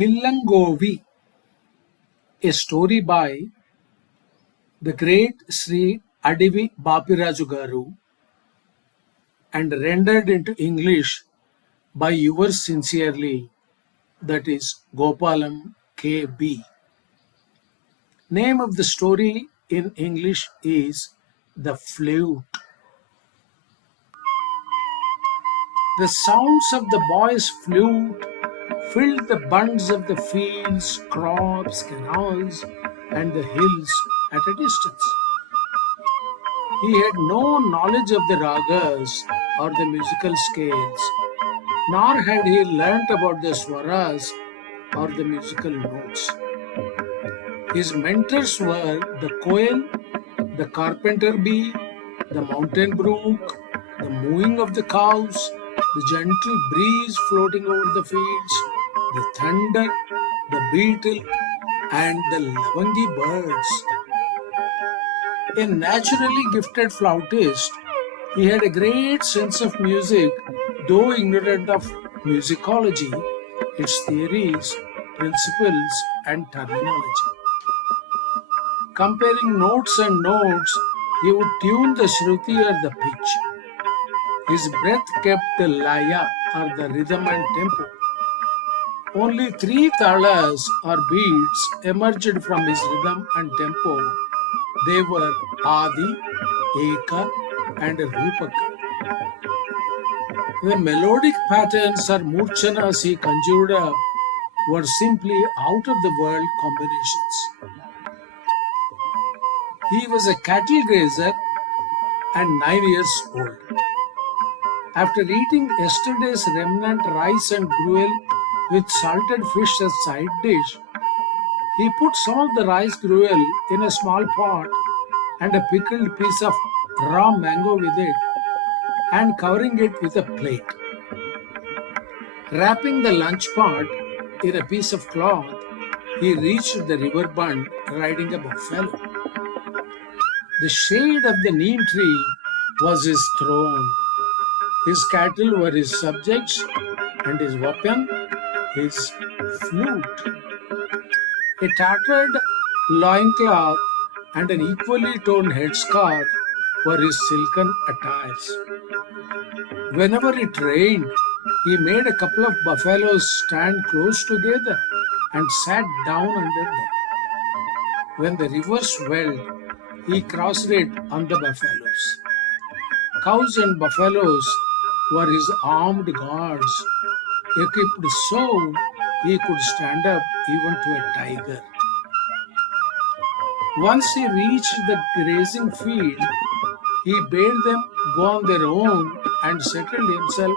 Pillangovi, a story by the great Sri Adivi Bapiraju Garu and rendered into English by yours sincerely, that is Gopalam K.B. Name of the story in English is The Flute. The sounds of the boy's flute filled the bunds of the fields, crops, canals, and the hills at a distance. He had no knowledge of the ragas or the musical scales, nor had he learnt about the swaras or the musical notes. His mentors were the koel, the carpenter bee, the mountain brook, the mooing of the cows, the gentle breeze floating over the fields, the thunder, the beetle, and the lavangi birds. A naturally gifted flautist, he had a great sense of music, though ignorant of musicology, its theories, principles, and terminology. Comparing notes and notes, he would tune the shruti or the pitch. His breath kept the laya or the rhythm and tempo. Only three talas or beats emerged from his rhythm and tempo. They were Adi, Eka, and Rupaka. The melodic patterns or murchanas he conjured up were simply out of the world combinations. He was a cattle grazer and 9 years old. After eating yesterday's remnant rice and gruel with salted fish as side dish, he put some of the rice gruel in a small pot and a pickled piece of raw mango with it, and covering it with a plate. Wrapping the lunch pot in a piece of cloth, he reached the river bund riding a buffalo. The shade of the neem tree was his throne. His cattle were his subjects, and his weapon, his flute. A tattered loincloth and an equally torn headscarf were his silken attires. Whenever it rained, he made a couple of buffaloes stand close together and sat down under them. When the river swelled, he crossed it on the buffaloes. Cows and buffaloes were his armed guards, equipped so he could stand up even to a tiger. Once he reached the grazing field, he bade them go on their own and settled himself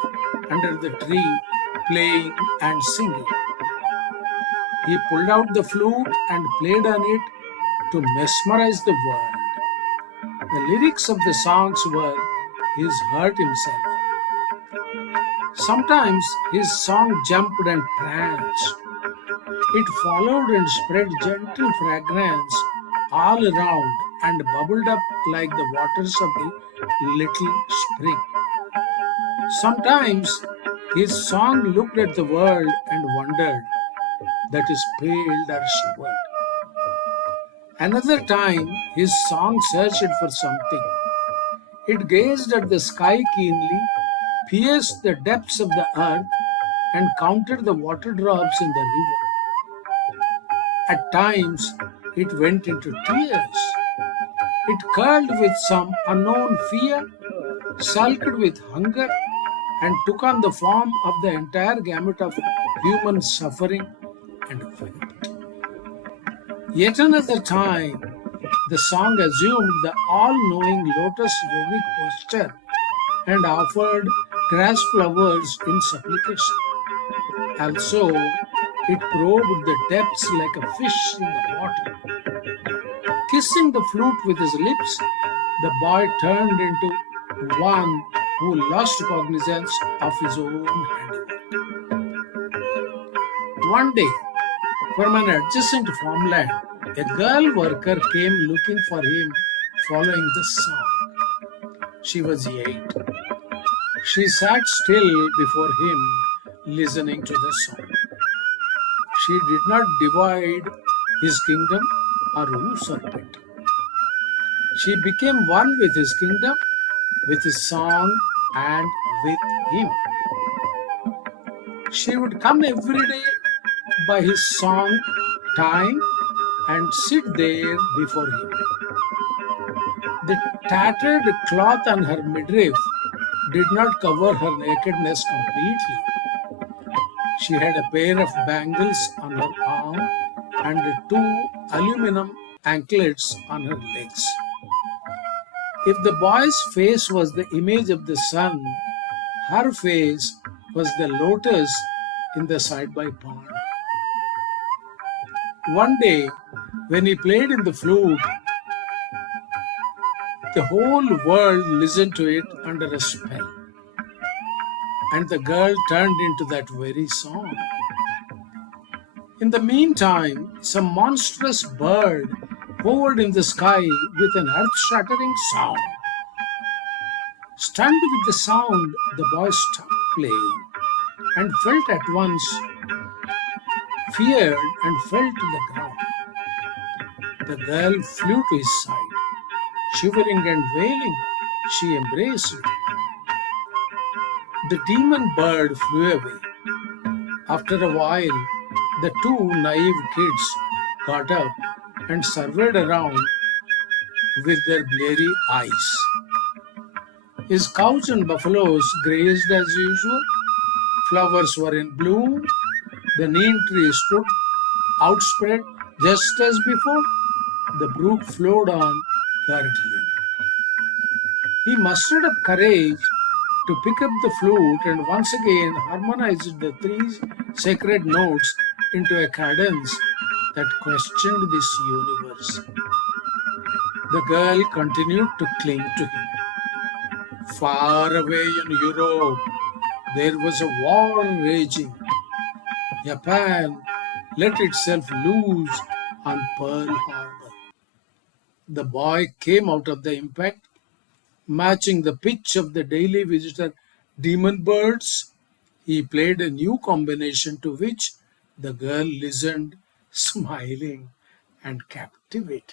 under the tree, playing and singing. He pulled out the flute and played on it to mesmerize the world. The lyrics of the songs were his heart himself. Sometimes his song jumped and pranced. It followed and spread gentle fragrance all around and bubbled up like the waters of the little spring. Sometimes his song looked at the world and wondered, that is, paled or shivered. Another time his song searched for something. It gazed at the sky keenly, pierced the depths of the earth, and counted the water drops in the river. At times it went into tears. It curled with some unknown fear, sulked with hunger, and took on the form of the entire gamut of human suffering and wept. Yet another time, the song assumed the all-knowing lotus yogic posture and offered grass flowers in supplication. Also, it probed the depths like a fish in the water. Kissing the flute with his lips, the boy turned into one who lost cognizance of his own handiwork. One day, from an adjacent farmland, a girl worker came looking for him following the song. She was 8. She sat still before him, listening to the song. She did not divide his kingdom or usurp it. She became one with his kingdom, with his song, and with him. She would come every day by his song time and sit there before him. The tattered cloth on her midriff did not cover her nakedness completely. She had a pair of bangles on her arm and two aluminum anklets on her legs. If the boy's face was the image of the sun, her face was the lotus in the side-by pond. One day, when he played in the flute, the whole world listened to it under a spell, and the girl turned into that very song. In the meantime, some monstrous bird hovered in the sky with an earth-shattering sound. Stunned with the sound, the boy stopped playing and felt at once feared and fell to the ground. The girl flew to his side. Shivering and wailing, she embraced him. The demon bird flew away. After a while, the two naive kids got up and surveyed around with their bleary eyes. His cows and buffaloes grazed as usual. Flowers were in bloom. The neem tree stood outspread just as before. The brook flowed on gurgling. He mustered up courage to pick up the flute and once again harmonized the three sacred notes into a cadence that questioned this universe. The girl continued to cling to him. Far away in Europe, there was a war raging. Japan let itself loose on Pearl Harbor. The boy came out of the impact, matching the pitch of the daily visitor demon birds. He played a new combination to which the girl listened, smiling and captivated.